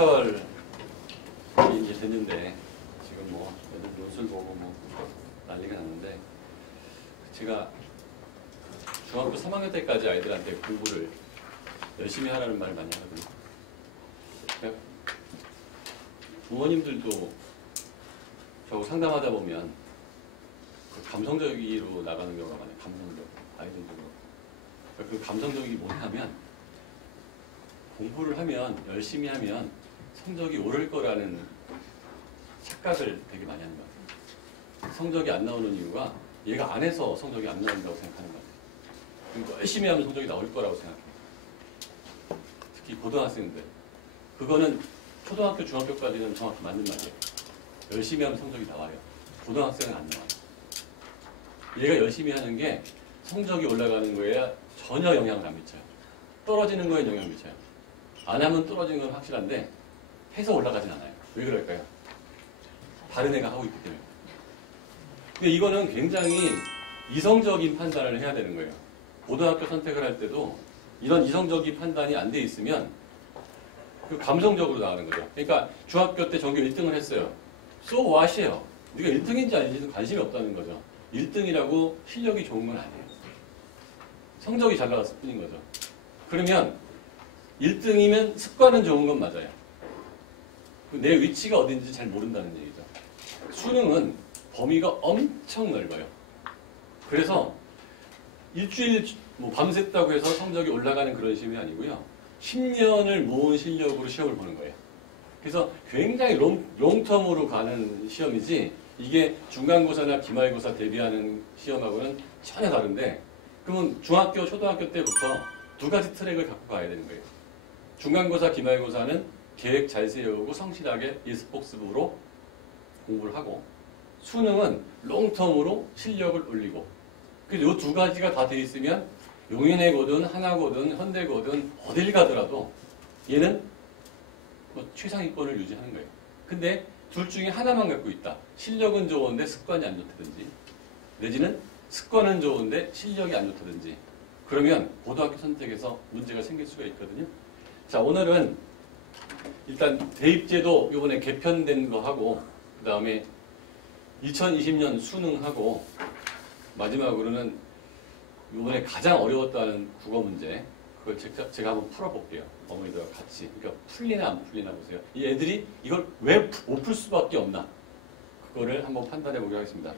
휴가철이 이제 됐는데 지금 뭐 애들 논술 보고 뭐 난리가 났는데 제가 중학교 3학년 때까지 아이들한테 공부를 열심히 하라는 말을 많이 하거든요. 그러니까 부모님들도 저하고 상담하다 보면 그 감성적으로 나가는 경우가 많아요. 감성적 아이들도 그러니까 그 감성적이 뭐냐면 공부를 하면 열심히 하면 성적이 오를 거라는 착각을 되게 많이 하는 것 같아요. 성적이 안 나오는 이유가 얘가 안 해서 성적이 안 나온다고 생각하는 것 같아요. 그러니까 열심히 하면 성적이 나올 거라고 생각해요. 특히 고등학생들. 그거는 초등학교, 중학교까지는 정확히 맞는 말이에요. 열심히 하면 성적이 나와요. 고등학생은 안 나와요. 얘가 열심히 하는 게 성적이 올라가는 거에 전혀 영향을 안 미쳐요. 떨어지는 거에 영향을 미쳐요. 안 하면 떨어지는 건 확실한데 해서 올라가진 않아요. 왜 그럴까요? 다른 애가 하고 있기 때문에. 근데 이거는 굉장히 이성적인 판단을 해야 되는 거예요. 고등학교 선택을 할 때도 이런 이성적인 판단이 안 돼 있으면 그 감성적으로 나가는 거죠. 그러니까 중학교 때 전교 1등을 했어요. So what이에요. 네가 1등인지 아닌지는 관심이 없다는 거죠. 1등이라고 실력이 좋은 건 아니에요. 성적이 잘 나갔을 뿐인 거죠. 그러면 1등이면 습관은 좋은 건 맞아요. 내 위치가 어딘지 잘 모른다는 얘기죠. 수능은 범위가 엄청 넓어요. 그래서 일주일 뭐 밤샜다고 해서 성적이 올라가는 그런 시험이 아니고요. 10년을 모은 실력으로 시험을 보는 거예요. 그래서 굉장히 롱텀으로 가는 시험이지 이게 중간고사나 기말고사 대비하는 시험하고는 전혀 다른데 그러면 중학교, 초등학교 때부터 두 가지 트랙을 갖고 가야 되는 거예요. 중간고사, 기말고사는 계획 잘 세우고 성실하게 예습복습으로 공부를 하고 수능은 롱텀으로 실력을 올리고 그래서 이 두 가지가 다 돼 있으면 용인외고든 하나고든 현대고든 어딜 가더라도 얘는 뭐 최상위권을 유지하는 거예요. 근데 둘 중에 하나만 갖고 있다. 실력은 좋은데 습관이 안 좋다든지 내지는 습관은 좋은데 실력이 안 좋다든지 그러면 고등학교 선택에서 문제가 생길 수가 있거든요. 자, 오늘은 일단 대입제도 이번에 개편된 거 하고 그 다음에 2020년 수능하고 마지막으로는 이번에 가장 어려웠다는 국어 문제 그걸 제가 한번 풀어볼게요. 어머니들과 같이. 그러니까 풀리나 안 풀리나 보세요. 이 애들이 이걸 왜 못 풀 수밖에 없나 그거를 한번 판단해 보게 하겠습니다.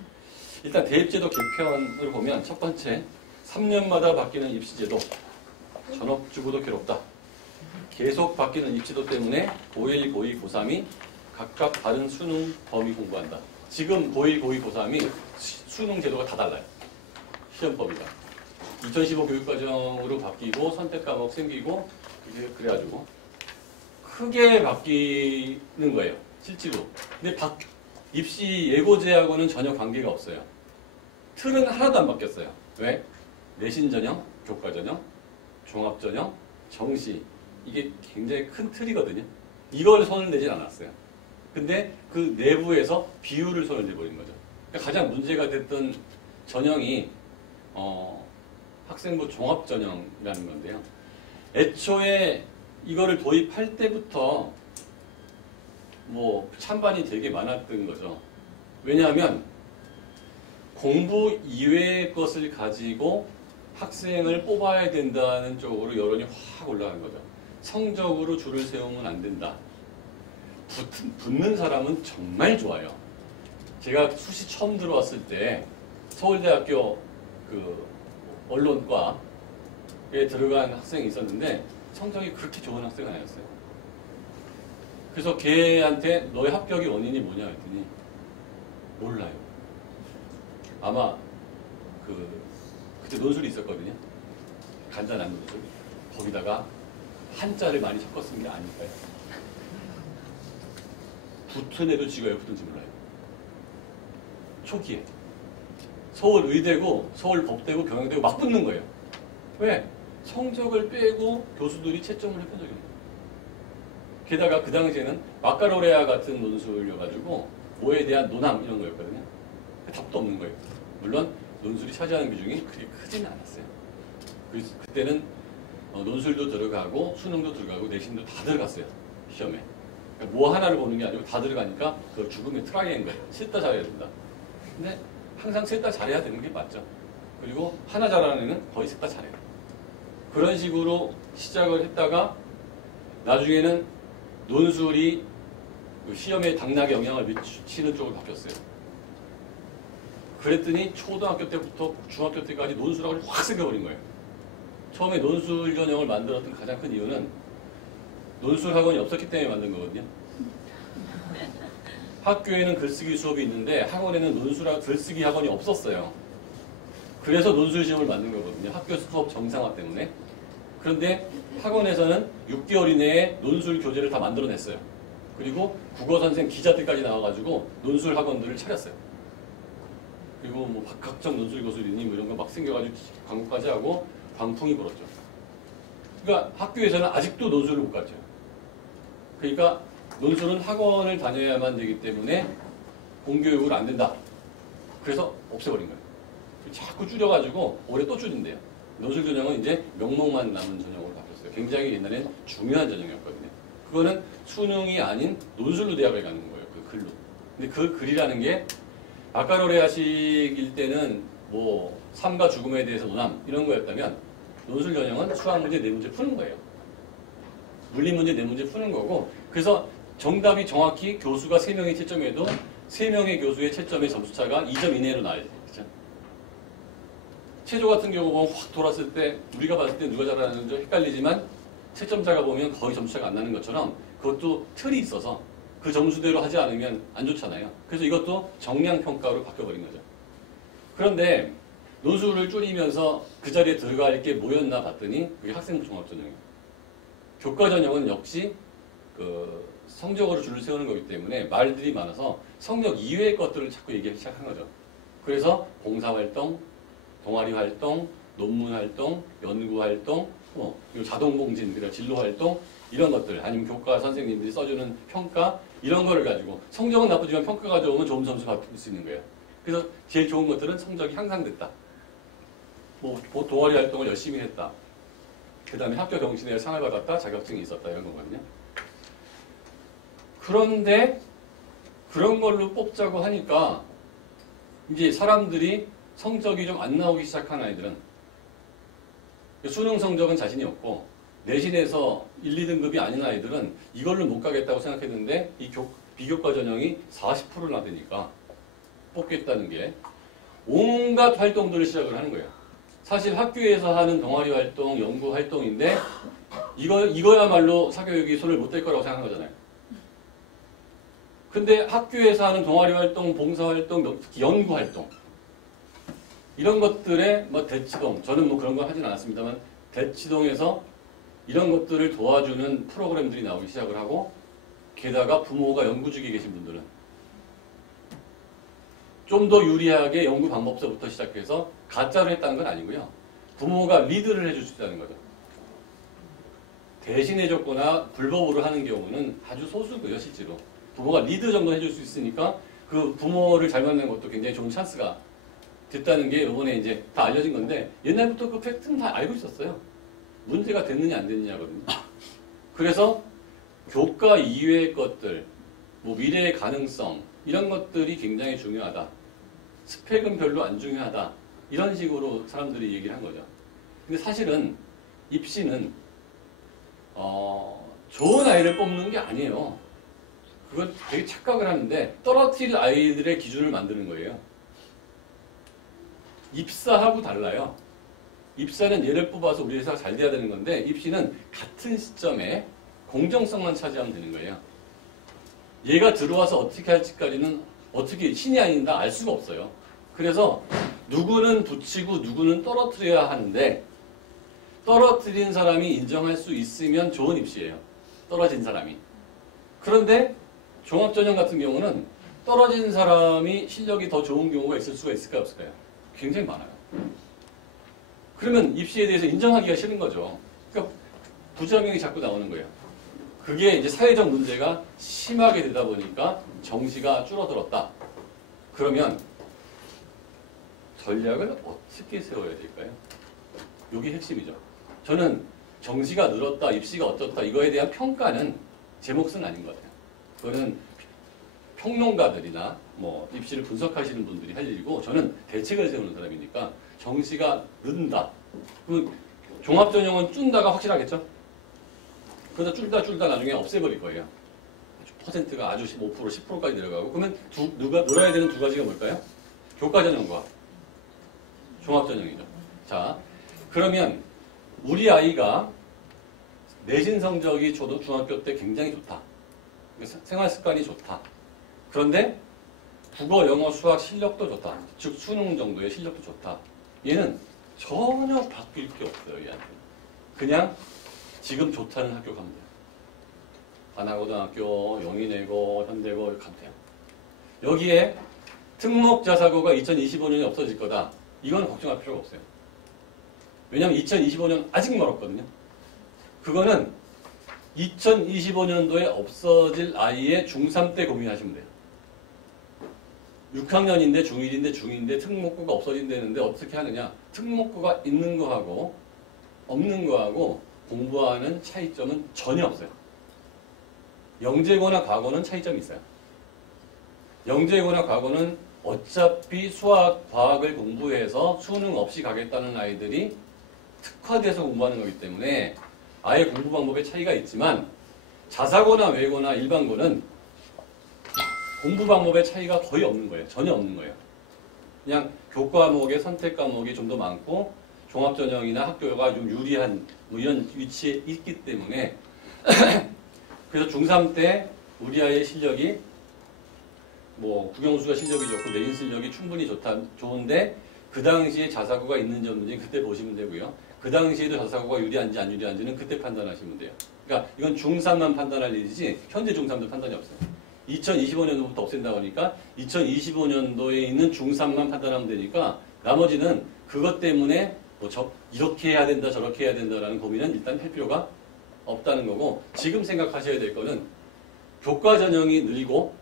일단 대입제도 개편을 보면 첫 번째 3년마다 바뀌는 입시제도 전업주부도 괴롭다. 계속 바뀌는 입시제도 때문에 고1, 고2, 고3이 각각 다른 수능 범위 공부한다. 지금 고1, 고2, 고3이 수능 제도가 다 달라요. 시험 범위가. 2015 교육과정으로 바뀌고 선택 과목 생기고 그래가지고 크게 바뀌는 거예요. 실제로. 근데 입시 예고제하고는 전혀 관계가 없어요. 틀은 하나도 안 바뀌었어요. 왜? 내신 전형, 교과 전형, 종합 전형, 정시 이게 굉장히 큰 틀이거든요. 이걸 손을 내진 않았어요. 근데 그 내부에서 비율을 손을 내버린 거죠. 그러니까 가장 문제가 됐던 전형이 학생부 종합 전형이라는 건데요. 애초에 이거를 도입할 때부터 뭐 찬반이 되게 많았던 거죠. 왜냐하면 공부 이외의 것을 가지고 학생을 뽑아야 된다는 쪽으로 여론이 확 올라간 거죠. 성적으로 줄을 세우면 안 된다. 붙는 사람은 정말 좋아요. 제가 수시 처음 들어왔을 때 서울대학교 그 언론과에 들어간 학생이 있었는데 성적이 그렇게 좋은 학생은 아니었어요. 그래서 걔한테 너의 합격의 원인이 뭐냐 했더니 몰라요. 아마 그때 논술이 있었거든요. 간단한 논술. 거기다가 한자를 많이 섞었은 게 아닐까요? 붙은 애도 지가 왜 붙은지 몰라요. 초기에. 서울 의대고 서울 법대고 경영대고 막 붙는 거예요. 왜? 성적을 빼고 교수들이 채점을 해본 적이 없어요. 게다가 그 당시에는 마카로레아 같은 논술이어가지고 뭐에 대한 논함 이런 거였거든요. 답도 없는 거예요. 물론 논술이 차지하는 비중이 그렇게 크지는 않았어요. 그래서 그때는 논술도 들어가고 수능도 들어가고 내신도 다 들어갔어요. 시험에. 뭐 하나를 보는 게 아니고 다 들어가니까 그 죽음의 트라이앵글 셋 다 잘해야 된다. 근데 항상 셋 다 잘해야 되는 게 맞죠. 그리고 하나 잘하는 애는 거의 셋 다 잘해요. 그런 식으로 시작을 했다가 나중에는 논술이 그 시험에 당락에 영향을 미치는 쪽으로 바뀌었어요. 그랬더니 초등학교 때부터 중학교 때까지 논술학을 확 생겨버린 거예요. 처음에 논술 전형을 만들었던 가장 큰 이유는 논술 학원이 없었기 때문에 만든 거거든요. 학교에는 글쓰기 수업이 있는데 학원에는 글쓰기 학원이 없었어요. 그래서 논술 시험을 만든 거거든요. 학교 수업 정상화 때문에. 그런데 학원에서는 6개월 이내에 논술 교재를 다 만들어냈어요. 그리고 국어 선생 기자들까지 나와가지고 논술 학원들을 차렸어요. 그리고 뭐 각종 논술 교수님 뭐 이런 거 막 생겨가지고 광고까지 하고 광풍이 불었죠. 그러니까 학교에서는 아직도 논술을 못 가르쳐요. 그러니까 논술은 학원을 다녀야만 되기 때문에 공교육을 안 된다. 그래서 없애버린 거예요. 자꾸 줄여가지고 올해 또 줄인대요. 논술 전형은 이제 명목만 남은 전형으로 바뀌었어요. 굉장히 옛날엔 중요한 전형이었거든요. 그거는 수능이 아닌 논술로 대학을 가는 거예요. 그 글로. 근데 그 글이라는 게 바카로레아식일 때는 뭐 삶과 죽음에 대해서 논함 이런 거였다면 논술 전형은 수학 문제 4문제 푸는 거예요. 물리 문제 4문제 푸는 거고 그래서 정답이 정확히 교수가 3명이 채점해도 3명의 교수의 채점의 점수차가 2점 이내로 나와야 돼요. 그렇죠? 체조 같은 경우 보면 확 돌았을 때 우리가 봤을 때 누가 잘하는지 헷갈리지만 채점자가 보면 거의 점수차가 안 나는 것처럼 그것도 틀이 있어서 그 점수대로 하지 않으면 안 좋잖아요. 그래서 이것도 정량평가로 바뀌어버린 거죠. 그런데 논술을 줄이면서 그 자리에 들어갈 게 뭐였나 봤더니 그게 학생부 종합전형이에요. 교과전형은 역시 그 성적으로 줄을 세우는 거기 때문에 말들이 많아서 성적 이외의 것들을 자꾸 얘기하기 시작한 거죠. 그래서 봉사활동, 동아리활동, 논문활동, 연구활동, 자동공진, 그러니까 진로활동 이런 것들 아니면 교과 선생님들이 써주는 평가 이런 거를 가지고 성적은 나쁘지만 평가가 좋으면 좋은 점수 받을 수 있는 거예요. 그래서 제일 좋은 것들은 성적이 향상됐다. 뭐 동아리 활동을 열심히 했다. 그 다음에 학교 경신에 상을 받았다. 자격증이 있었다. 이런 거거든요. 그런데 그런 걸로 뽑자고 하니까 이제 사람들이 성적이 좀 안 나오기 시작한 아이들은 수능 성적은 자신이 없고 내신에서 1, 2등급이 아닌 아이들은 이걸로 못 가겠다고 생각했는데 이 비교과 전형이 40%를 나되니까 뽑겠다는 게 온갖 활동들을 시작을 하는 거예요. 사실 학교에서 하는 동아리 활동, 연구 활동인데 이거야말로 사교육이 손을 못 댈 거라고 생각한 거잖아요. 근데 학교에서 하는 동아리 활동, 봉사 활동, 연구 활동 이런 것들에 뭐 대치동, 저는 뭐 그런 거 하진 않았습니다만 대치동에서 이런 것들을 도와주는 프로그램들이 나오기 시작을 하고 게다가 부모가 연구직에 계신 분들은 좀 더 유리하게 연구 방법서부터 시작해서 가짜로 했다는 건 아니고요. 부모가 리드를 해줄 수 있다는 거죠. 대신해줬거나 불법으로 하는 경우는 아주 소수고요. 실제로. 부모가 리드 정도 해줄 수 있으니까 그 부모를 잘 만나는 것도 굉장히 좋은 찬스가 됐다는 게 이번에 이제 다 알려진 건데 옛날부터 그 팩트는 다 알고 있었어요. 문제가 됐느냐 안 됐느냐거든요. 그래서 교과 이외의 것들, 뭐 미래의 가능성 이런 것들이 굉장히 중요하다. 스펙은 별로 안 중요하다. 이런 식으로 사람들이 얘기를 한 거죠. 근데 사실은 입시는 좋은 아이를 뽑는 게 아니에요. 그건 되게 착각을 하는데 떨어뜨릴 아이들의 기준을 만드는 거예요. 입사하고 달라요. 입사는 얘를 뽑아서 우리 회사가 잘 돼야 되는 건데 입시는 같은 시점에 공정성만 차지하면 되는 거예요. 얘가 들어와서 어떻게 할지까지는 어떻게 신이 아닌다 알 수가 없어요. 그래서 누구는 붙이고 누구는 떨어뜨려야 하는데 떨어뜨린 사람이 인정할 수 있으면 좋은 입시예요. 떨어진 사람이. 그런데 종합전형 같은 경우는 떨어진 사람이 실력이 더 좋은 경우가 있을 수가 있을까요? 없을까요? 굉장히 많아요. 그러면 입시에 대해서 인정하기가 싫은 거죠. 그러니까 부작용이 자꾸 나오는 거예요. 그게 이제 사회적 문제가 심하게 되다 보니까 정시가 줄어들었다. 그러면 전략을 어떻게 세워야 될까요? 이게 핵심이죠. 저는 정시가 늘었다, 입시가 어떻다 이거에 대한 평가는 제 몫은 아닌 것 같아요. 그거는 평론가들이나 뭐 입시를 분석하시는 분들이 할 일이고 저는 대책을 세우는 사람이니까 정시가 는다. 그 종합전형은 준다가 확실하겠죠? 그러다 줄다 나중에 없애버릴 거예요. 퍼센트가 아주 15%, 10%까지 내려가고 그러면 놀아야 되는 두 가지가 뭘까요? 교과전형과 종합전형이죠. 자, 그러면 우리 아이가 내신 성적이 중학교 때 굉장히 좋다. 생활 습관이 좋다. 그런데 국어, 영어, 수학 실력도 좋다. 즉 수능 정도의 실력도 좋다. 얘는 전혀 바뀔 게 없어요. 얘한테. 그냥 지금 좋다는 학교 가면 돼요. 하나고등학교, 영인외고, 현대고 가면 돼요. 여기에 특목자사고가 2025년에 없어질 거다. 이건 걱정할 필요가 없어요. 왜냐하면 2025년 아직 멀었거든요. 그거는 2025년도에 없어질 아이의 중3 때 고민하시면 돼요. 6학년인데 중1인데 중2인데 특목고가 없어진다는데 어떻게 하느냐. 특목고가 있는 거하고 없는 거하고 공부하는 차이점은 전혀 없어요. 영재고나 과거는 차이점이 있어요. 영재고나 과거는 어차피 수학, 과학을 공부해서 수능 없이 가겠다는 아이들이 특화돼서 공부하는 거기 때문에 아예 공부 방법의 차이가 있지만 자사고나 외고나 일반고는 공부 방법의 차이가 거의 없는 거예요. 전혀 없는 거예요. 그냥 교과목의 선택 과목이 좀 더 많고 종합전형이나 학교가 좀 유리한 뭐 이런 위치에 있기 때문에 그래서 중3 때 우리 아이의 실력이 뭐 국영수가 실력이 좋고 내신 실력이 충분히 좋은데 그 당시에 자사고가 있는지 없는지 그때 보시면 되고요. 그 당시에도 자사고가 유리한지 안 유리한지는 그때 판단하시면 돼요. 그러니까 이건 중3만 판단할 일이지 현재 중3도 판단이 없어요. 2025년도부터 없앤다고 하니까 2025년도에 있는 중3만 판단하면 되니까 나머지는 그것 때문에 뭐 이렇게 해야 된다 저렇게 해야 된다라는 고민은 일단 할 필요가 없다는 거고 지금 생각하셔야 될 거는 교과 전형이 늘리고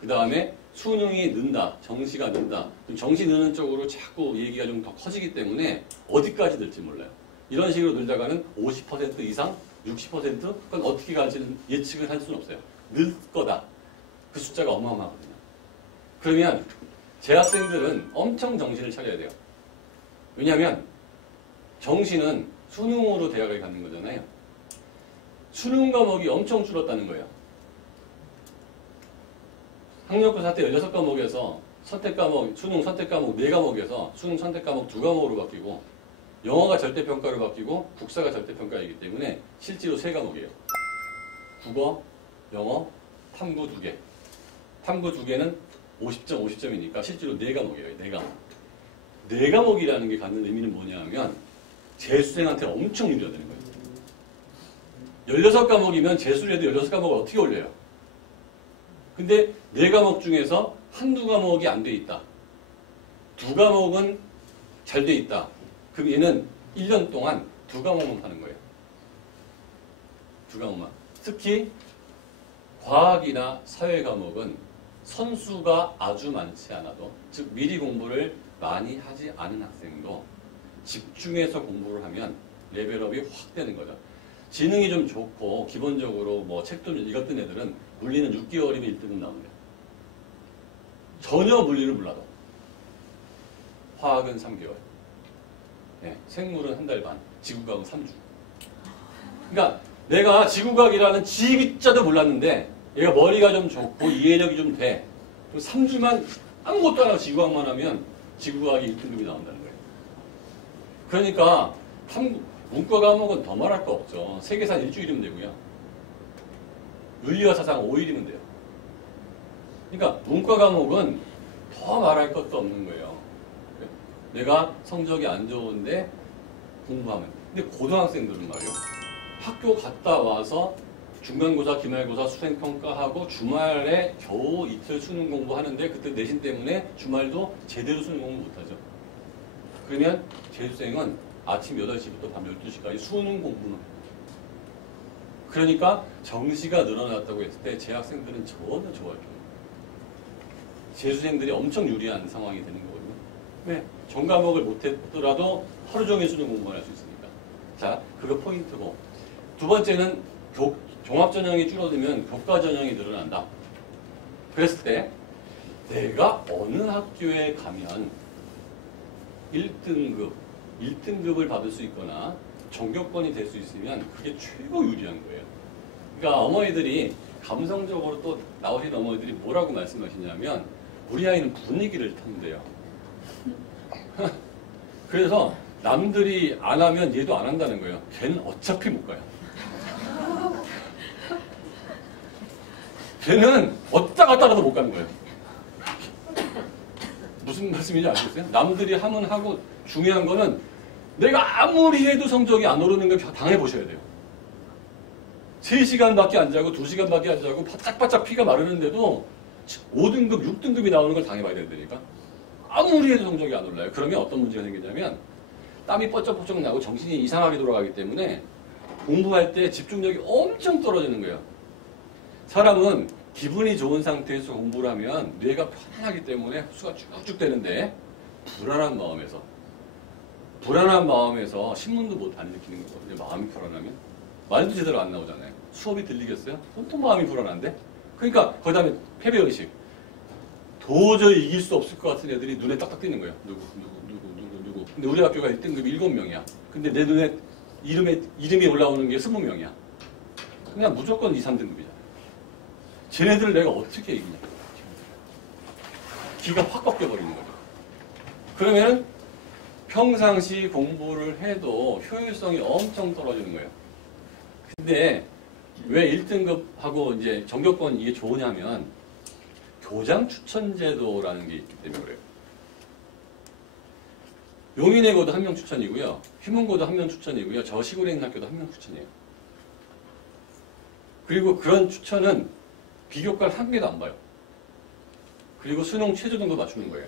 그 다음에 수능이 는다, 정시가 는다. 정시 느는 쪽으로 자꾸 얘기가 좀 더 커지기 때문에 어디까지 늘지 몰라요. 이런 식으로 늘다가는 50% 이상, 60% 그건 어떻게 갈지는 예측을 할 수는 없어요. 늘 거다. 그 숫자가 어마어마하거든요. 그러면 재학생들은 엄청 정신을 차려야 돼요. 왜냐하면 정시는 수능으로 대학을 가는 거잖아요. 수능 과목이 엄청 줄었다는 거예요. 학력고사 때 16과목에서 선택과목, 수능 선택과목 4과목에서 수능 선택과목 2과목으로 바뀌고 영어가 절대평가로 바뀌고 국사가 절대평가이기 때문에 실제로 3과목이에요. 국어, 영어, 탐구 2개. 탐구 2개는 50점, 50점이니까 실제로 4과목이에요. 4과목. 4과목이라는 게 갖는 의미는 뭐냐 하면 재수생한테 엄청 유리하다는 거예요. 16과목이면 재수를 해도 16과목을 어떻게 올려요? 근데 4과목 중에서 한두 과목이 안 돼 있다. 2과목은 잘 돼 있다. 그럼 얘는 1년 동안 2과목만 파는 거예요. 2과목만. 특히 과학이나 사회 과목은 선수가 아주 많지 않아도 즉 미리 공부를 많이 하지 않은 학생도 집중해서 공부를 하면 레벨업이 확 되는 거죠. 지능이 좀 좋고 기본적으로 뭐 책도 읽었던 애들은 물리는 6개월이면 1등급 나옵니다. 전혀 물리를 몰라도. 화학은 3개월. 네, 생물은 한 달 반. 지구과학은 3주. 그러니까 내가 지구과학이라는 지휘자도 몰랐는데 얘가 머리가 좀 좋고 이해력이 좀 돼. 그리고 3주만 아무것도 안 하고 지구과학만 하면 지구과학이 1등급이 나온다는 거예요. 그러니까 문과 과목은 더 말할 거 없죠. 세계사 일주일이면 되고요. 윤리와 사상 5일이면 돼요. 그러니까 문과 과목은 더 말할 것도 없는 거예요. 내가 성적이 안 좋은데 공부하면. 근데 고등학생들은 말이요. 학교 갔다 와서 중간고사, 기말고사, 수행평가하고 주말에 겨우 이틀 수능 공부하는데 그때 내신 때문에 주말도 제대로 수능 공부 못하죠. 그러면 재수생은 아침 8시부터 밤 12시까지 수능 공부는 해요. 그러니까 정시가 늘어났다고 했을 때 재학생들은 전혀 좋아할 거예요. 재수생들이 엄청 유리한 상황이 되는 거거든요. 왜? 전 과목을 못했더라도 하루 종일 수능 공부만 할 수 있으니까. 자, 그거 포인트고. 두 번째는 종합전형이 줄어들면 교과전형이 늘어난다. 그랬을 때 내가 어느 학교에 가면 1등급을 받을 수 있거나 전교권이 될 수 있으면 그게 최고 유리한 거예요. 그러니까 어머니들이 감성적으로 또 나오신 어머니들이 뭐라고 말씀하시냐면 우리 아이는 분위기를 탄대요. 그래서 남들이 안 하면 얘도 안 한다는 거예요. 걔는 어차피 못 가요. 걔는 왔다 갔다 하도 못 가는 거예요. 무슨 말씀인지 아시겠어요? 남들이 하면 하고 중요한 거는 내가 아무리 해도 성적이 안 오르는 걸 당해보셔야 돼요. 3시간밖에 안 자고 2시간밖에 안 자고 바짝바짝 피가 마르는데도 5등급, 6등급이 나오는 걸 당해봐야 된다니까. 아무리 해도 성적이 안 올라요. 그러면 어떤 문제가 생기냐면 땀이 뻐쩍뻐쩍 나고 정신이 이상하게 돌아가기 때문에 공부할 때 집중력이 엄청 떨어지는 거예요. 사람은 기분이 좋은 상태에서 공부를 하면 뇌가 편안하기 때문에 흡수가 쭉쭉 되는데 불안한 마음에서 신문도 못 안 읽히는 거거든요. 마음이 불안하면 말도 제대로 안 나오잖아요. 수업이 들리겠어요? 온통 마음이 불안한데? 그러니까 그 다음에 패배의식. 도저히 이길 수 없을 것 같은 애들이 눈에 딱딱 띄는 거예요. 누구. 근데 우리 학교가 1등급이 7명이야. 근데 내 눈에 이름이 올라오는 게 20명이야. 그냥 무조건 2, 3등급이잖아. 쟤네들을 내가 어떻게 이기냐. 기가 확 꺾여버리는 거죠. 그러면 평상시 공부를 해도 효율성이 엄청 떨어지는 거예요. 근데 왜 1등급하고 이제 전교권 이게 좋으냐면 교장 추천 제도라는 게 있기 때문에 그래요. 용인외고도 1명 추천이고요. 휘문고도 1명 추천이고요. 저 시골에 있는 학교도 1명 추천이에요. 그리고 그런 추천은 비교과를 한 개도 안 봐요. 그리고 수능 최저등급 맞추는 거예요.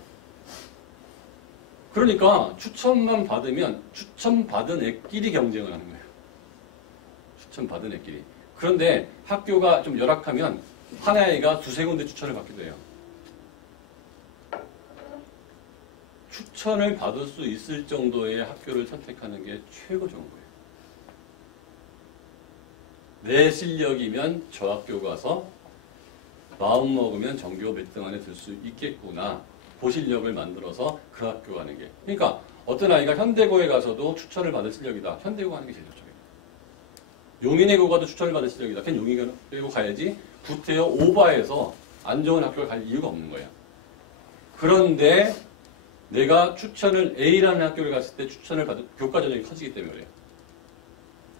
그러니까 추천만 받으면 추천받은 애끼리 경쟁을 하는 거예요. 추천받은 애끼리. 그런데 학교가 좀 열악하면 한 아이가 2-3군데 추천을 받기도 해요. 추천을 받을 수 있을 정도의 학교를 선택하는 게 최고 좋은 거예요. 내 실력이면 저 학교 가서 마음 먹으면 전교 몇 등 안에 들 수 있겠구나. 그 실력을 만들어서 그 학교 가는 게. 그러니까 어떤 아이가 현대고에 가서도 추천을 받을 실력이다. 현대고 가는 게 제일 좋죠. 용인외고 가도 추천을 받을 실력이다. 그냥 용인외고 가야지 구태여 오바해서 안 좋은 학교를 갈 이유가 없는 거야. 그런데 내가 추천을 A라는 학교를 갔을 때 추천을 받은 교과전형이 커지기 때문에 그래요.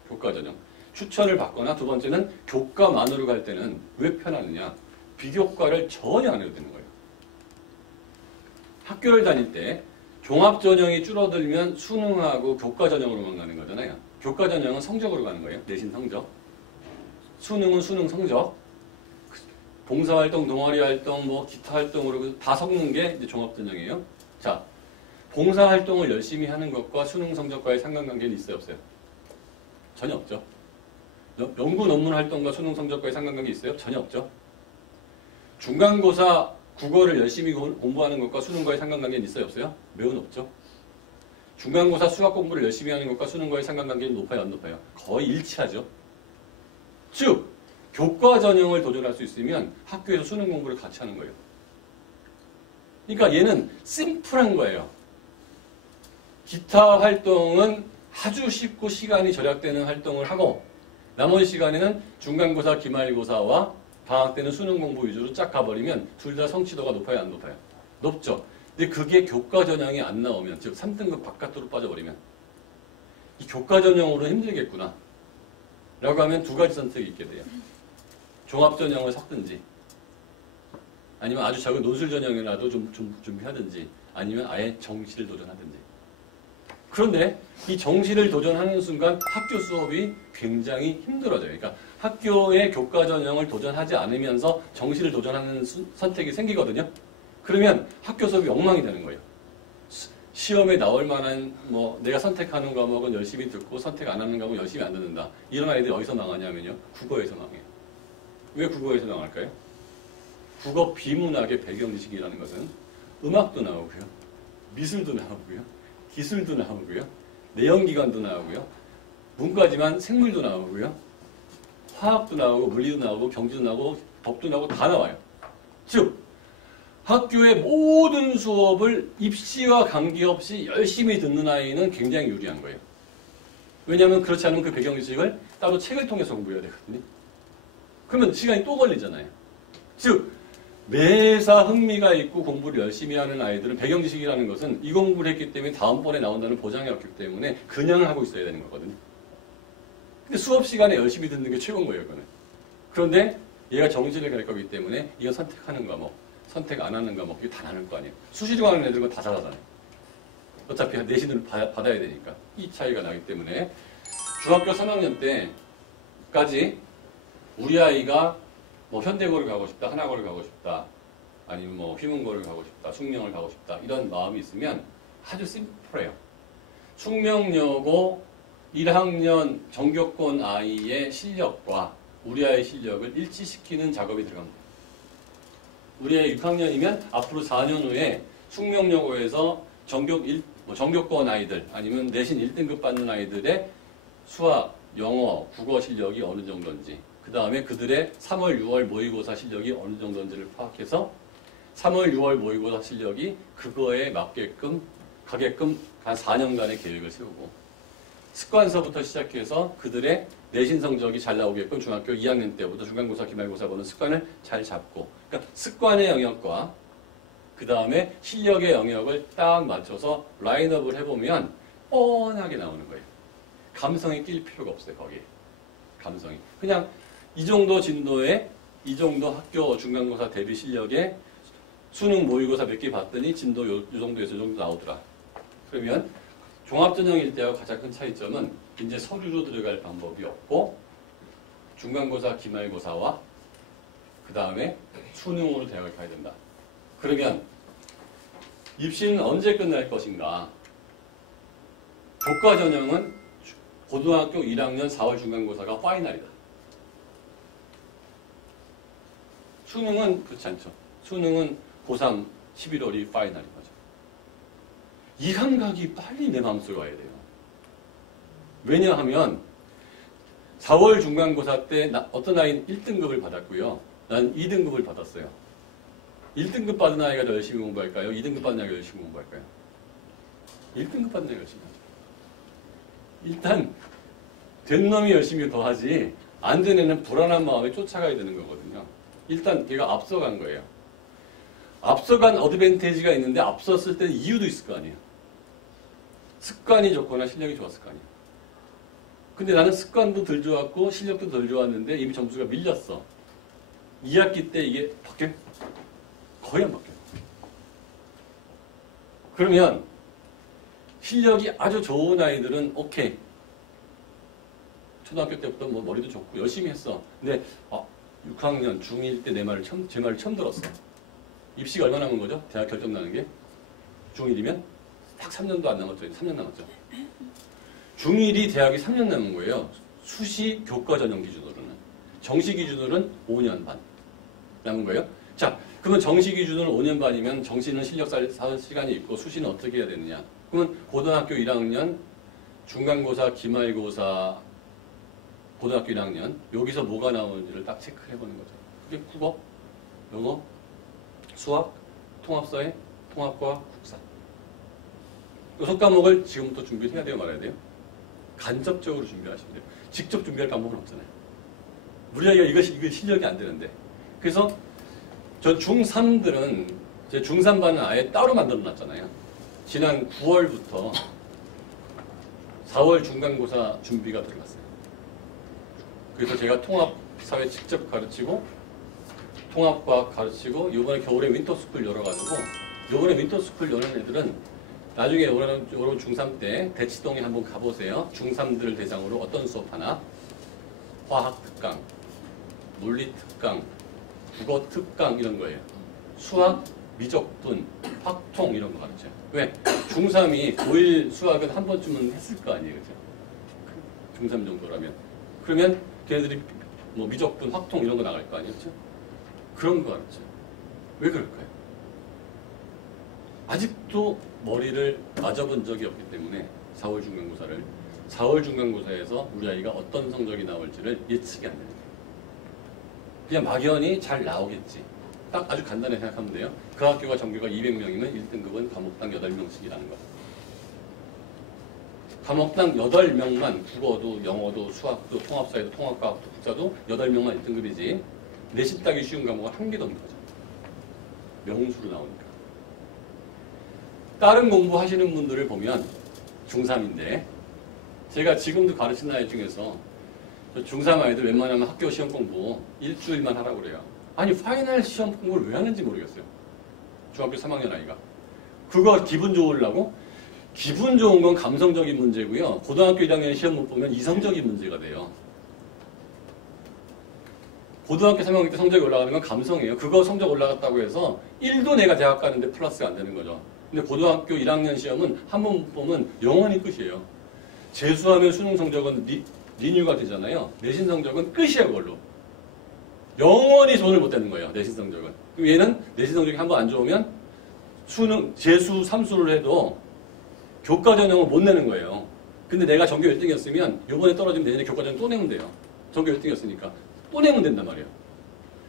교과전형. 추천을 받거나 두 번째는 교과만으로 갈 때는 왜 편하느냐. 비교과를 전혀 안 해도 되는 거예요. 학교를 다닐 때 종합전형이 줄어들면 수능하고 교과전형으로만 가는 거잖아요. 교과전형은 성적으로 가는 거예요. 내신 성적. 수능은 수능 성적. 봉사활동, 동아리활동, 뭐 기타 활동으로 다 섞는 게 이제 종합전형이에요. 자, 봉사활동을 열심히 하는 것과 수능 성적과의 상관관계는 있어요, 없어요? 전혀 없죠. 연구 논문 활동과 수능 성적과의 상관관계 있어요? 전혀 없죠. 중간고사 국어를 열심히 공부하는 것과 수능과의 상관관계는 있어요, 없어요? 매우 높죠. 중간고사 수학 공부를 열심히 하는 것과 수능과의 상관관계는 높아요, 안 높아요? 거의 일치하죠. 즉, 교과 전형을 도전할 수 있으면 학교에서 수능 공부를 같이 하는 거예요. 그러니까 얘는 심플한 거예요. 기타 활동은 아주 쉽고 시간이 절약되는 활동을 하고 나머지 시간에는 중간고사, 기말고사와 방학 때는 수능 공부 위주로 쫙 가버리면 둘 다 성취도가 높아요, 안 높아요? 높죠. 근데 그게 교과 전형이 안 나오면, 즉 3등급 바깥으로 빠져버리면 이 교과 전형으로 힘들겠구나 라고 하면 두 가지 선택이 있게 돼요. 종합 전형을 섞든지 아니면 아주 작은 논술 전형이라도 좀 준비하든지 아니면 아예 정시를 도전하든지. 그런데 이 정시를 도전하는 순간 학교 수업이 굉장히 힘들어져요. 그러니까 학교의 교과 전형을 도전하지 않으면서 정시를 도전하는 선택이 생기거든요. 그러면 학교 수업이 엉망이 되는 거예요. 시험에 나올 만한 뭐 내가 선택하는 과목은 열심히 듣고 선택 안 하는 과목은 열심히 안 듣는다. 이런 아이들이 어디서 망하냐면요. 국어에서 망해요. 왜 국어에서 망할까요? 국어 비문학의 배경 지식이라는 것은 음악도 나오고요. 미술도 나오고요. 기술도 나오고요. 내연기관도 나오고요. 문과지만 생물도 나오고요. 화학도 나오고 물리도 나오고 경제도 나오고 법도 나오고 다 나와요. 즉 학교의 모든 수업을 입시와 관계없이 열심히 듣는 아이는 굉장히 유리한 거예요. 왜냐하면 그렇지 않으면 그 배경 지식을 따로 책을 통해서 공부해야 되거든요. 그러면 시간이 또 걸리잖아요. 즉 매사 흥미가 있고 공부를 열심히 하는 아이들은 배경 지식이라는 것은 이 공부를 했기 때문에 다음번에 나온다는 보장이 없기 때문에 그냥 하고 있어야 되는 거거든요. 근데 수업 시간에 열심히 듣는 게 최고인 거예요, 그거는. 그런데 얘가 정시를 갈 거기 때문에 이거 선택하는 과목, 선택 안 하는 과목, 이거 다 나눌 거 아니에요. 수시로 가는 애들은 다 잘하잖아요. 어차피 내신을 받아야 되니까. 이 차이가 나기 때문에 중학교 3학년 때까지 우리 아이가 뭐 현대고를 가고 싶다, 하나고를 가고 싶다, 아니면 뭐 휘문고를 가고 싶다, 숙명을 가고 싶다 이런 마음이 있으면 아주 심플해요. 숙명여고 1학년 전교권 아이의 실력과 우리 아이의 실력을 일치시키는 작업이 들어갑니다. 우리 아이 6학년이면 앞으로 4년 후에 숙명여고에서 전교권 아이들 아니면 내신 1등급 받는 아이들의 수학, 영어, 국어 실력이 어느 정도인지 그 다음에 그들의 3월, 6월 모의고사 실력이 어느 정도인지를 파악해서 3월, 6월 모의고사 실력이 그거에 맞게끔 가게끔 한 4년간의 계획을 세우고 습관서부터 시작해서 그들의 내신 성적이 잘 나오게끔 중학교 2학년 때부터 중간고사, 기말고사 보는 습관을 잘 잡고 그러니까 습관의 영역과 그 다음에 실력의 영역을 딱 맞춰서 라인업을 해보면 뻔하게 나오는 거예요. 감성이 낄 필요가 없어요. 거기에. 감성이. 그냥 이 정도 진도에 이 정도 학교 중간고사 대비 실력에 수능 모의고사 몇 개 봤더니 진도 요 정도에서 요 정도 나오더라. 그러면 종합전형일 때와 가장 큰 차이점은 이제 서류로 들어갈 방법이 없고 중간고사, 기말고사와 그 다음에 수능으로 대학을 가야 된다. 그러면 입시는 언제 끝날 것인가? 교과전형은 고등학교 1학년 4월 중간고사가 파이널이다. 수능은 그렇지 않죠. 수능은 고3 11월이 파이널인 거죠. 이 감각이 빨리 내 마음속에 와야 돼요. 왜냐하면 4월 중간고사 때 어떤 아이는 1등급을 받았고요. 난 2등급을 받았어요. 1등급 받은 아이가 더 열심히 공부할까요? 2등급 받은 아이가 열심히 공부할까요? 1등급 받은 아이가 열심히 하죠. 일단 된 놈이 열심히 더 하지 안 된 애는 불안한 마음에 쫓아가야 되는 거거든요. 일단 걔가 앞서간 거예요. 앞서간 어드밴티지가 있는데 앞섰을 때는 이유도 있을 거 아니에요. 습관이 좋거나 실력이 좋았을 거 아니에요. 근데 나는 습관도 덜 좋았고 실력도 덜 좋았는데 이미 점수가 밀렸어. 2학기 때 이게 바뀌어요? 거의 안 바뀌어요. 그러면 실력이 아주 좋은 아이들은 오케이. 초등학교 때부터 뭐 머리도 좋고 열심히 했어. 근데 6학년 중1 때 제 말을 처음 들었어. 입시가 얼마 남은 거죠? 대학 결정 나는 게? 중1이면 딱 3년도 안 남았죠. 3년 남았죠. 중1이 대학이 3년 남은 거예요. 수시 교과 전형 기준으로는. 정시 기준으로는 5년 반 남은 거예요. 자, 그러면 정시 기준으로 5년 반이면 정시는 실력 쌓을 시간이 있고 수시는 어떻게 해야 되느냐? 그러면 고등학교 1학년, 중간고사, 기말고사, 고등학교 1학년 여기서 뭐가 나오는지를 딱 체크를 해보는 거죠. 그게 국어, 영어, 수학, 통합사회, 통합과학, 국사. 이 속과목을 지금부터 준비를 해야 돼요, 말아야 돼요? 간접적으로 준비하시면 돼요. 직접 준비할 방법은 없잖아요. 우리 아이가 이거 실력이 안 되는데. 그래서 저 중3들은 제 중3반은 아예 따로 만들어 놨잖아요. 지난 9월부터 4월 중간고사 준비가 들어갔어요. 그래서 제가 통합사회 직접 가르치고 통합과학 가르치고 이번에 겨울에 윈터스쿨 열어가지고 이번에 윈터스쿨 여는 애들은 나중에 여러분 중3 때 대치동에 한번 가보세요. 중3들 대상으로 어떤 수업 하나? 화학 특강, 물리 특강, 국어 특강 이런 거예요. 수학, 미적분, 확통 이런 거 가르쳐요. 왜? 중3이 고1 수학은 한 번쯤은 했을 거 아니에요. 그죠? 중3 정도라면. 그러면 걔네들이 뭐 미적분, 확통 이런 거 나갈 거 아니에요. 그죠? 그런 거 가르쳐요. 왜 그럴까요? 아직도 머리를 맞아본 적이 없기 때문에 4월 중간고사에서 우리 아이가 어떤 성적이 나올지를 예측이 안 되는 거예요. 그냥 막연히 잘 나오겠지. 딱 아주 간단하게 생각하면 돼요. 그 학교가 전교가 200명이면 1등급은 과목당 8명씩이라는 거. 과목당 8명만 국어도 영어도 수학도 통합사회도 통합과학도 국사도 8명만 1등급이지 내신 따기 쉬운 과목은 한 개도 없는 거죠. 명수로 나오니까. 다른 공부하시는 분들을 보면 중3인데 제가 지금도 가르치는 아이 중에서 중3 아이들 웬만하면 학교 시험 공부 일주일만 하라고 그래요. 아니 파이널 시험 공부를 왜 하는지 모르겠어요. 중학교 3학년 아이가. 그거 기분 좋으려고? 기분 좋은 건 감성적인 문제고요. 고등학교 1학년 시험 못 보면 이성적인 문제가 돼요. 고등학교 3학년 때 성적이 올라가는 건 감성이에요. 그거 성적 올라갔다고 해서 1도 내가 대학 가는데 플러스가 안 되는 거죠. 근데 고등학교 1학년 시험은 한 번 못 보면 영원히 끝이에요. 재수하면 수능 성적은 리뉴가 되잖아요. 내신 성적은 끝이에요, 그걸로. 영원히 손을 못 대는 거예요, 내신 성적은. 그럼 얘는 내신 성적이 한 번 안 좋으면 수능, 재수, 삼수를 해도 교과 전형을 못 내는 거예요. 근데 내가 전교 1등이었으면 요번에 떨어지면 내년에 교과 전형 또 내면 돼요. 전교 1등이었으니까. 또 내면 된단 말이에요.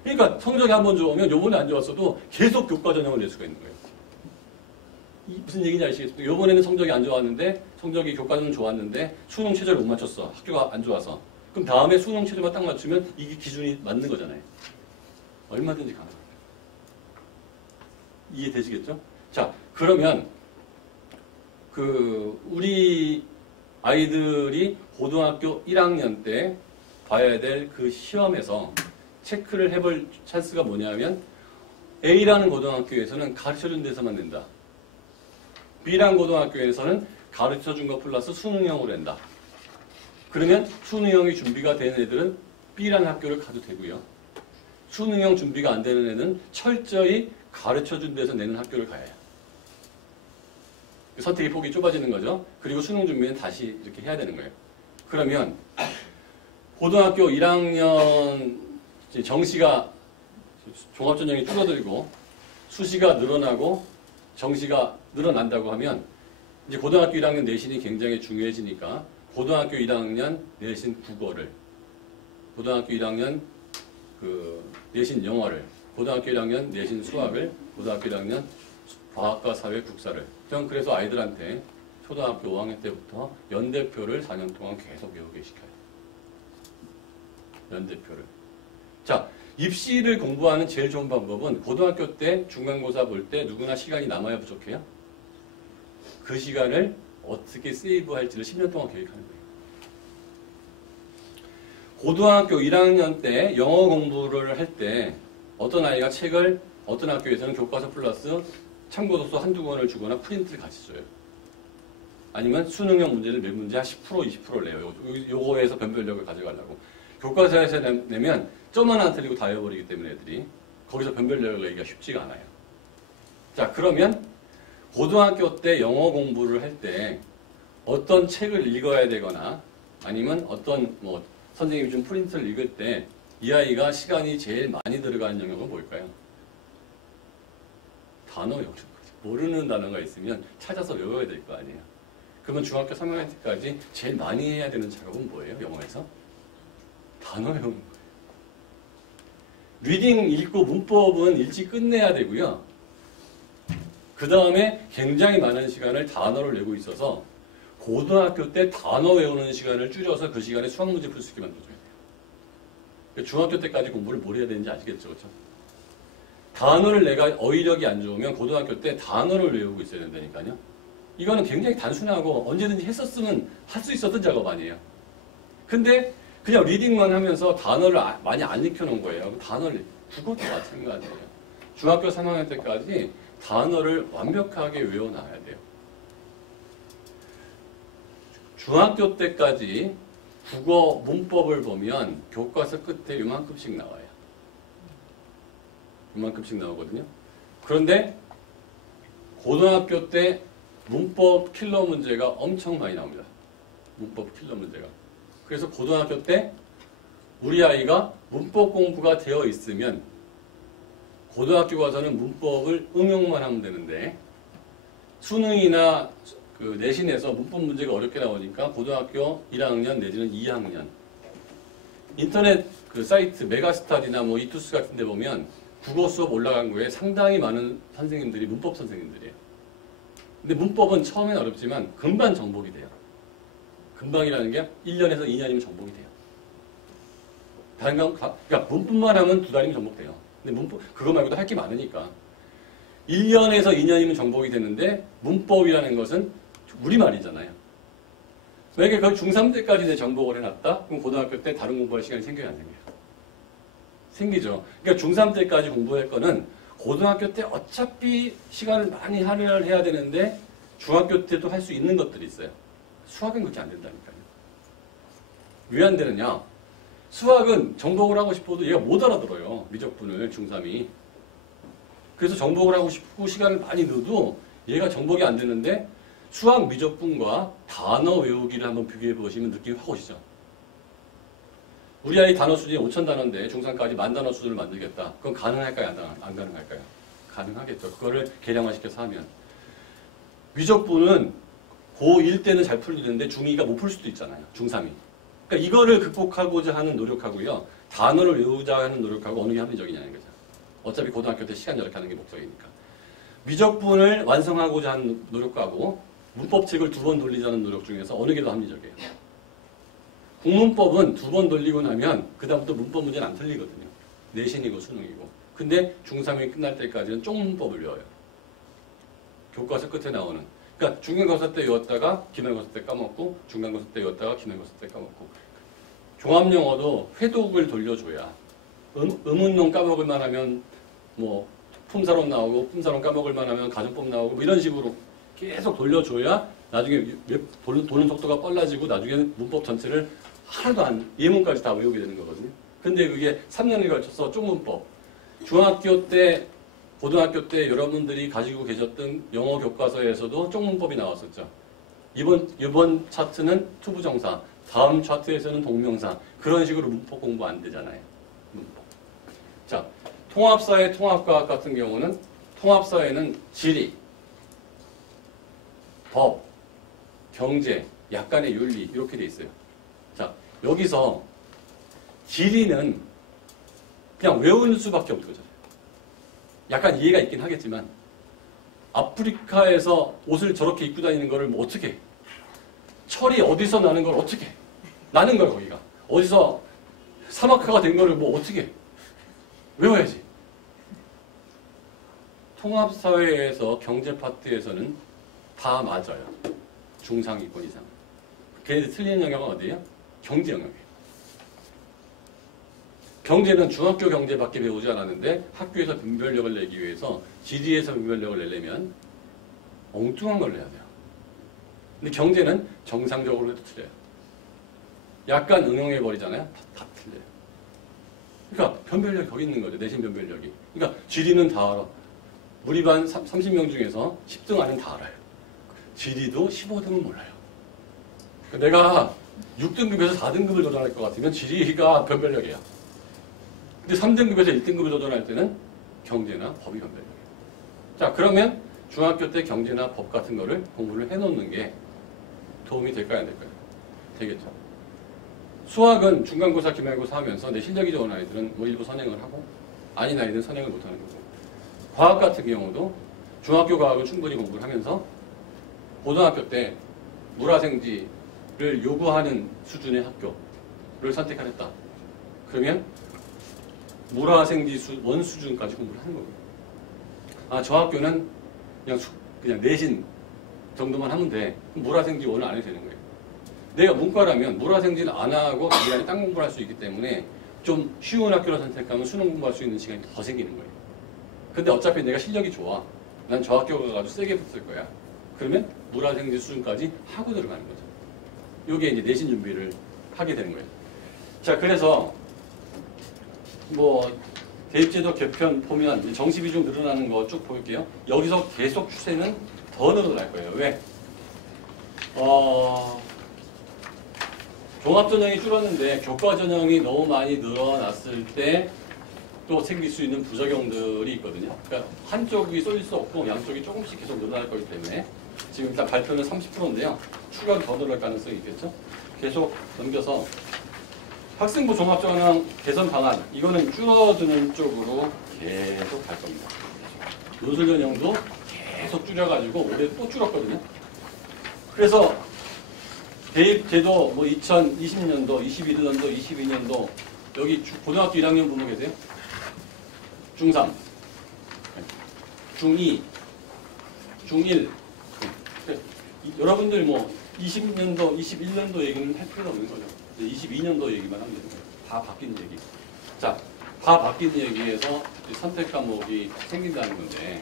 그러니까 성적이 한 번 좋으면 요번에 안 좋았어도 계속 교과 전형을 낼 수가 있는 거예요. 무슨 얘기인지 아시겠어요? 요번에는 성적이 안 좋았는데 성적이 교과는 좋았는데 수능 최저를 못 맞췄어. 학교가 안 좋아서. 그럼 다음에 수능 최저만 딱 맞추면 이게 기준이 맞는 거잖아요. 얼마든지 가능합니다. 이해되시겠죠? 자, 그러면 우리 아이들이 고등학교 1학년 때 봐야 될 그 시험에서 체크를 해볼 찬스가 뭐냐면 A라는 고등학교에서는 가르쳐준 데서만 낸다. B라는 고등학교에서는 가르쳐준 거 플러스 수능형으로 낸다. 그러면 수능형이 준비가 되는 애들은 B라는 학교를 가도 되고요. 수능형 준비가 안 되는 애는 철저히 가르쳐준 데서 내는 학교를 가야 해요. 선택의 폭이 좁아지는 거죠. 그리고 수능 준비는 다시 이렇게 해야 되는 거예요. 그러면 고등학교 1학년 정시가 종합전형이 줄어들고 수시가 늘어나고 정시가 늘어난다고 하면 이제 고등학교 1학년 내신이 굉장히 중요해지니까 고등학교 1학년 내신 국어를, 고등학교 1학년 내신 영어를, 고등학교 1학년 내신 수학을, 고등학교 1학년 과학과 사회 국사를. 저는 그래서 아이들한테 초등학교 5학년 때부터 연대표를 4년 동안 계속 외우게 시켜요. 연대표를. 자, 입시를 공부하는 제일 좋은 방법은 고등학교 때 중간고사 볼 때 누구나 시간이 남아야 부족해요. 그 시간을 어떻게 세이브할지를 10년 동안 계획하는 거예요. 고등학교 1학년 때 영어 공부를 할 때 어떤 아이가 책을 어떤 학교에서는 교과서 플러스 참고도서 한두 권을 주거나 프린트를 같이 줘요. 아니면 수능형 문제를 몇 문제 한 10%, 20%를 내요. 요거에서 변별력을 가져가려고. 교과서에서 내면 점 하나 틀리고 다 외워버리기 때문에 애들이 거기서 변별력을 내기가 쉽지가 않아요. 자, 그러면 고등학교 때 영어 공부를 할 때 어떤 책을 읽어야 되거나 아니면 어떤 선생님이 준 프린트를 읽을 때 이 아이가 시간이 제일 많이 들어가는 영역은 뭘까요? 단어 외우는 거죠. 모르는 단어가 있으면 찾아서 외워야 될 거 아니에요. 그러면 중학교 3학년 때까지 제일 많이 해야 되는 작업은 뭐예요? 영어에서? 단어 외우는 거예요. 리딩 읽고 문법은 일찍 끝내야 되고요. 그 다음에 굉장히 많은 시간을 단어를 내고 있어서 고등학교 때 단어 외우는 시간을 줄여서 그 시간에 수학 문제 풀 수 있게 만들어줘야 돼요. 중학교 때까지 공부를 뭘 해야 되는지 아시겠죠? 그렇죠? 단어를 내가 어휘력이 안 좋으면 고등학교 때 단어를 외우고 있어야 된다니까요. 이거는 굉장히 단순하고 언제든지 했었으면 할 수 있었던 작업 아니에요. 근데 그냥 리딩만 하면서 단어를 많이 안 익혀놓은 거예요. 단어를, 국어도 마찬가지예요. 중학교 3학년 때까지 단어를 완벽하게 외워놔야 돼요. 중학교 때까지 국어 문법을 보면 교과서 끝에 요만큼씩 나와요. 요만큼씩 나오거든요. 그런데 고등학교 때 문법 킬러 문제가 엄청 많이 나옵니다. 문법 킬러 문제가. 그래서 고등학교 때 우리 아이가 문법 공부가 되어 있으면 고등학교 가서는 문법을 응용만 하면 되는데 수능이나 내신에서 문법 문제가 어렵게 나오니까 고등학교 1학년 내지는 2학년 인터넷 그 사이트 메가스터디나 뭐 이투스 같은 데 보면 국어 수업 올라간 거에 상당히 많은 선생님들이 문법 선생님들이에요. 근데 문법은 처음엔 어렵지만 금방 정복이 돼요. 금방이라는 게 1년에서 2년이면 정복이 돼요. 다른 건, 그러니까 문법만 하면 2달이면 정복돼요. 근데 문법, 그거 말고도 할 게 많으니까. 1년에서 2년이면 정복이 되는데 문법이라는 것은 우리말이잖아요. 만약에 그걸 중3 때까지 내 정복을 해놨다? 그럼 고등학교 때 다른 공부할 시간이 생겨요, 안 생겨요? 생기죠. 그러니까 중3 때까지 공부할 거는 고등학교 때 어차피 시간을 많이 할애를 해야 되는데 중학교 때도 할 수 있는 것들이 있어요. 수학은 그렇게 안 된다니까요. 왜 안 되느냐? 수학은 정복을 하고 싶어도 얘가 못 알아들어요. 미적분을 중3이. 그래서 정복을 하고 싶고 시간을 많이 넣어도 얘가 정복이 안 되는데 수학 미적분과 단어 외우기를 한번 비교해 보시면 느낌이 확 오시죠. 우리 아이 단어 수준이 5,000단어인데 중3까지 10,000단어 수준을 만들겠다. 그건 가능할까요? 안 가능할까요? 가능하겠죠. 그거를 계량화시켜서 하면. 미적분은 고1 때는 잘 풀리는데 중2가 못 풀 수도 있잖아요. 중3이. 그러니까 이거를 극복하고자 하는 노력하고요. 단어를 외우자 하는 노력하고 어느 게 합리적이냐는 거죠. 어차피 고등학교 때 시간 절약하는 게 목적이니까. 미적분을 완성하고자 하는 노력하고 문법책을 2번 돌리자는 노력 중에서 어느 게 더 합리적이에요? 국문법은 2번 돌리고 나면 그다음부터 문법 문제는 안 틀리거든요. 내신이고 수능이고. 근데 중3이 끝날 때까지는 쪽문법을 외워요. 교과서 끝에 나오는. 그러니까 중간고사 때 외웠다가 기말고사 때 까먹고 중간고사 때 외웠다가 기말고사 때 까먹고. 종합영어도 회독을 돌려줘야 의문론 까먹을 만하면 뭐 품사론 나오고 품사론 까먹을 만하면 가정법 나오고 뭐 이런 식으로 계속 돌려줘야 나중에 도는 속도가 빨라지고 나중에는 문법 전체를 하나도 안 예문까지 다 외우게 되는 거거든요. 근데 그게 3년에 걸쳐서 쪽문법 중학교 때 고등학교 때 여러분들이 가지고 계셨던 영어 교과서에서도 쪽문법이 나왔었죠. 이번 차트는 투부정사, 다음 차트에서는 동명사 그런 식으로 문법 공부 안 되잖아요. 문법. 자, 통합사회 통합과학 같은 경우는 통합사회는 지리, 법, 경제, 약간의 윤리 이렇게 돼 있어요. 자, 여기서 지리는 그냥 외우는 수밖에 없는 거죠. 약간 이해가 있긴 하겠지만 아프리카에서 옷을 저렇게 입고 다니는 거를 뭐 어떻게 해? 철이 어디서 나는 걸 어떻게 해? 나는 걸 거기가. 어디서 사막화가 된 거를 뭐 어떻게 해? 외워야지. 통합사회에서 경제 파트에서는 다 맞아요. 중상위권 이상. 걔네들 틀리는 영역은 어디예요? 경제 영역이에요. 경제는 중학교 경제밖에 배우지 않았는데 학교에서 분별력을 내기 위해서 지리에서 분별력을 내려면 엉뚱한 걸 내야 돼요. 근데 경제는 정상적으로 해도 틀려요. 약간 응용해버리잖아요. 다 틀려요. 그러니까 변별력이 거기 있는 거죠. 내신 변별력이. 그러니까 지리는 다 알아. 우리 반 30명 중에서 10등 안은 다 알아요. 지리도 15등은 몰라요. 내가 6등급에서 4등급을 도전할 것 같으면 지리가 변별력이야. 근데 3등급에서 1등급을 도전할 때는 경제나 법이 변별력이에요. 자, 그러면 중학교 때 경제나 법 같은 거를 공부를 해놓는 게 도움이 될까요? 안 될까요? 되겠죠. 수학은 중간고사, 기말고사 하면서 내 실력이 좋은 아이들은 뭐 일부 선행을 하고 아닌 아이들은 선행을 못하는 거고. 과학 같은 경우도 중학교 과학을 충분히 공부를 하면서 고등학교 때 물화생지를 요구하는 수준의 학교를 선택하겠다. 그러면 물화생지 원 수준까지 공부를 하는 거예요. 아, 저 학교는 그냥 내신 정도만 하면 돼. 물화생지 원을 안 해도 되는 거예요. 내가 문과라면 물화생지는 안 하고 기간에 딴 공부를 할 수 있기 때문에 좀 쉬운 학교를 선택하면 수능 공부할 수 있는 시간이 더 생기는 거예요. 근데 어차피 내가 실력이 좋아. 난 저 학교 가가지고 세게 붙을 거야. 그러면 물화생지 수준까지 하고 들어가는 거죠. 요게 이제 내신 준비를 하게 되는 거예요. 자, 그래서 뭐 대입제도 개편 보면 정시 비중 늘어나는 거 쭉 볼게요. 여기서 계속 추세는 더 늘어날 거예요. 왜? 종합전형이 줄었는데 교과전형이 너무 많이 늘어났을 때 또 생길 수 있는 부작용들이 있거든요. 그러니까 한쪽이 쏠릴 수 없고 양쪽이 조금씩 계속 늘어날 거기 때문에 지금 일단 발표는 30%인데요. 추가로 더 늘어날 가능성이 있겠죠. 계속 넘겨서 학생부 종합전형 개선 방안, 이거는 줄어드는 쪽으로 계속 갈 겁니다. 논술 전형도 계속 줄여가지고 올해 또 줄었거든요. 그래서 대입제도 뭐 2020년도, 21년도, 22년도 여기 고등학교 1학년 분모 계세요? 중3, 중2, 중1. 여러분들 뭐 20년도, 21년도 얘기는 할 필요가 없는 거죠. 22년도 얘기만 하면 되는 거예요. 다 바뀌는 얘기. 자, 다 바뀌는 얘기에서 선택 과목이 생긴다는 건데,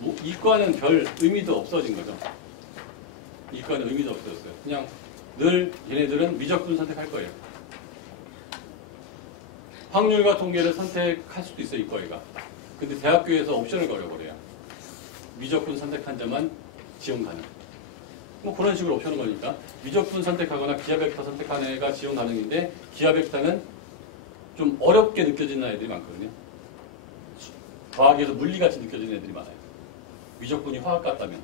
뭐 이과는 별 의미도 없어진 거죠. 이과는 의미도 없어졌어요. 그냥 늘 얘네들은 미적분 선택할 거예요. 확률과 통계를 선택할 수도 있어요, 이과가. 근데 대학교에서 옵션을 걸어버려요. 미적분 선택한 자만 지원 가능. 뭐 그런 식으로 옵션을 걸니까 미적분 선택하거나 기하벡터 선택한 애가 지원 가능인데 기하벡터는 좀 어렵게 느껴지는 애들이 많거든요. 과학에서 물리같이 느껴지는 애들이 많아요. 미적분이 화학 같다면.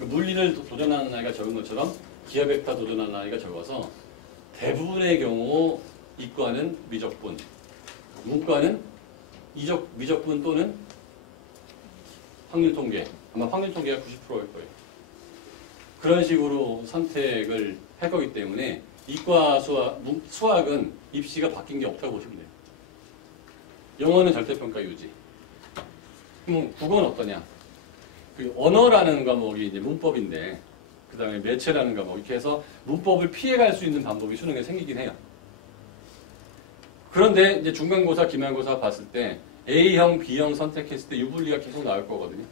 물리를 도전하는 아이가 적은 것처럼 기하벡터 도전하는 아이가 적어서 대부분의 경우 이과는 미적분, 문과는 미적분 또는 확률통계. 아마 확률통계가 90%일 거예요. 그런 식으로 선택을 할 거기 때문에 이과 수학은 입시가 바뀐 게 없다고 보시면 돼요. 영어는 절대평가 유지. 그럼 국어는 어떠냐? 그 언어라는 과목이 이제 문법인데, 그 다음에 매체라는 과목, 이렇게 해서 문법을 피해갈 수 있는 방법이 수능에 생기긴 해요. 그런데 이제 중간고사, 기말고사 봤을 때 A형, B형 선택했을 때 유불리가 계속 나올 거거든요.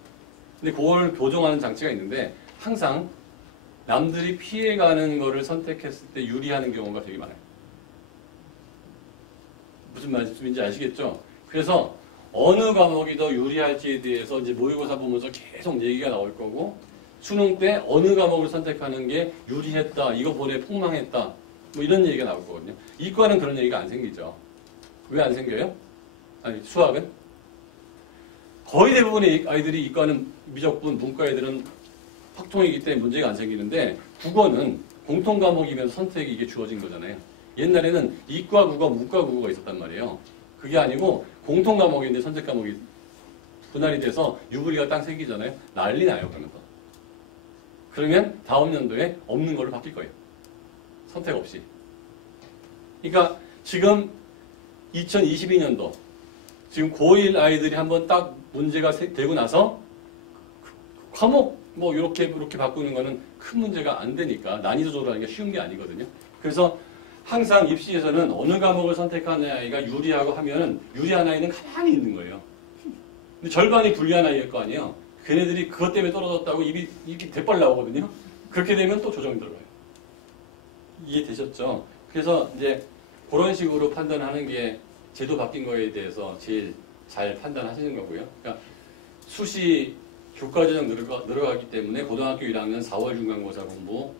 근데 그걸 교정하는 장치가 있는데 항상 남들이 피해가는 거를 선택했을 때 유리하는 경우가 되게 많아요. 무슨 말씀인지 아시겠죠? 그래서 어느 과목이 더 유리할지에 대해서 이제 모의고사 보면서 계속 얘기가 나올 거고, 수능 때 어느 과목을 선택하는 게 유리했다, 이거 보내 폭망했다, 뭐 이런 얘기가 나올 거거든요. 이과는 그런 얘기가 안 생기죠. 왜 안 생겨요? 아니, 수학은? 거의 대부분의 아이들이 이과는 미적분, 문과 애들은 확통이기 때문에 문제가 안 생기는데, 국어는 공통 과목이면서 선택이 이게 주어진 거잖아요. 옛날에는 이과 국어, 문과 국어가 있었단 말이에요. 그게 아니고 공통 과목인데 선택 과목이 분할이 돼서 유불리가 딱 생기잖아요. 난리 나요, 그러면서. 그러면 다음 연도에 없는 걸로 바뀔 거예요. 선택 없이. 그러니까 지금 2022년도 지금 고1 아이들이 한번 딱 문제가 되고 나서 과목 뭐 이렇게 바꾸는 거는 큰 문제가 안 되니까, 난이도 조절하는 게 쉬운 게 아니거든요. 그래서 항상 입시에서는 어느 과목을 선택하는 아이가 유리하고 하면은 유리한 아이는 가만히 있는 거예요. 근데 절반이 불리한 아이일 거 아니에요. 걔네들이 그것 때문에 떨어졌다고 입이 대빨 나오거든요. 그렇게 되면 또 조정이 들어가요. 이해되셨죠? 그래서 이제 그런 식으로 판단하는 게 제도 바뀐 거에 대해서 제일 잘 판단하시는 거고요. 그러니까 수시 교과전형 늘어가기 때문에 고등학교 1학년 4월 중간고사 공부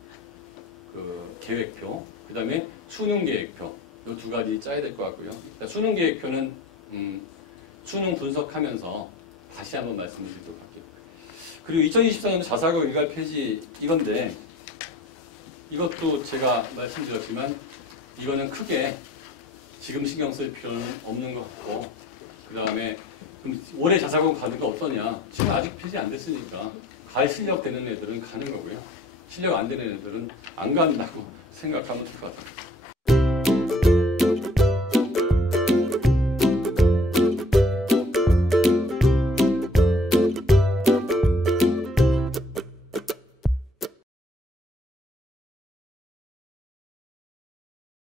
그 계획표, 그 다음에 수능 계획표, 이 두 가지 짜야 될 것 같고요. 그러니까 수능 계획표는 수능 분석하면서 다시 한번 말씀드리도록 할게요. 그리고 2024년 자사고 일괄 폐지 이건데, 이것도 제가 말씀드렸지만 이거는 크게 지금 신경 쓸 필요는 없는 것 같고, 그 다음에 올해 자사고 가는 거 어떠냐? 지금 아직 폐지 안 됐으니까 갈 실력 되는 애들은 가는 거고요. 실력 안 되는 애들은 안 간다고 생각하면 될 것 같아요.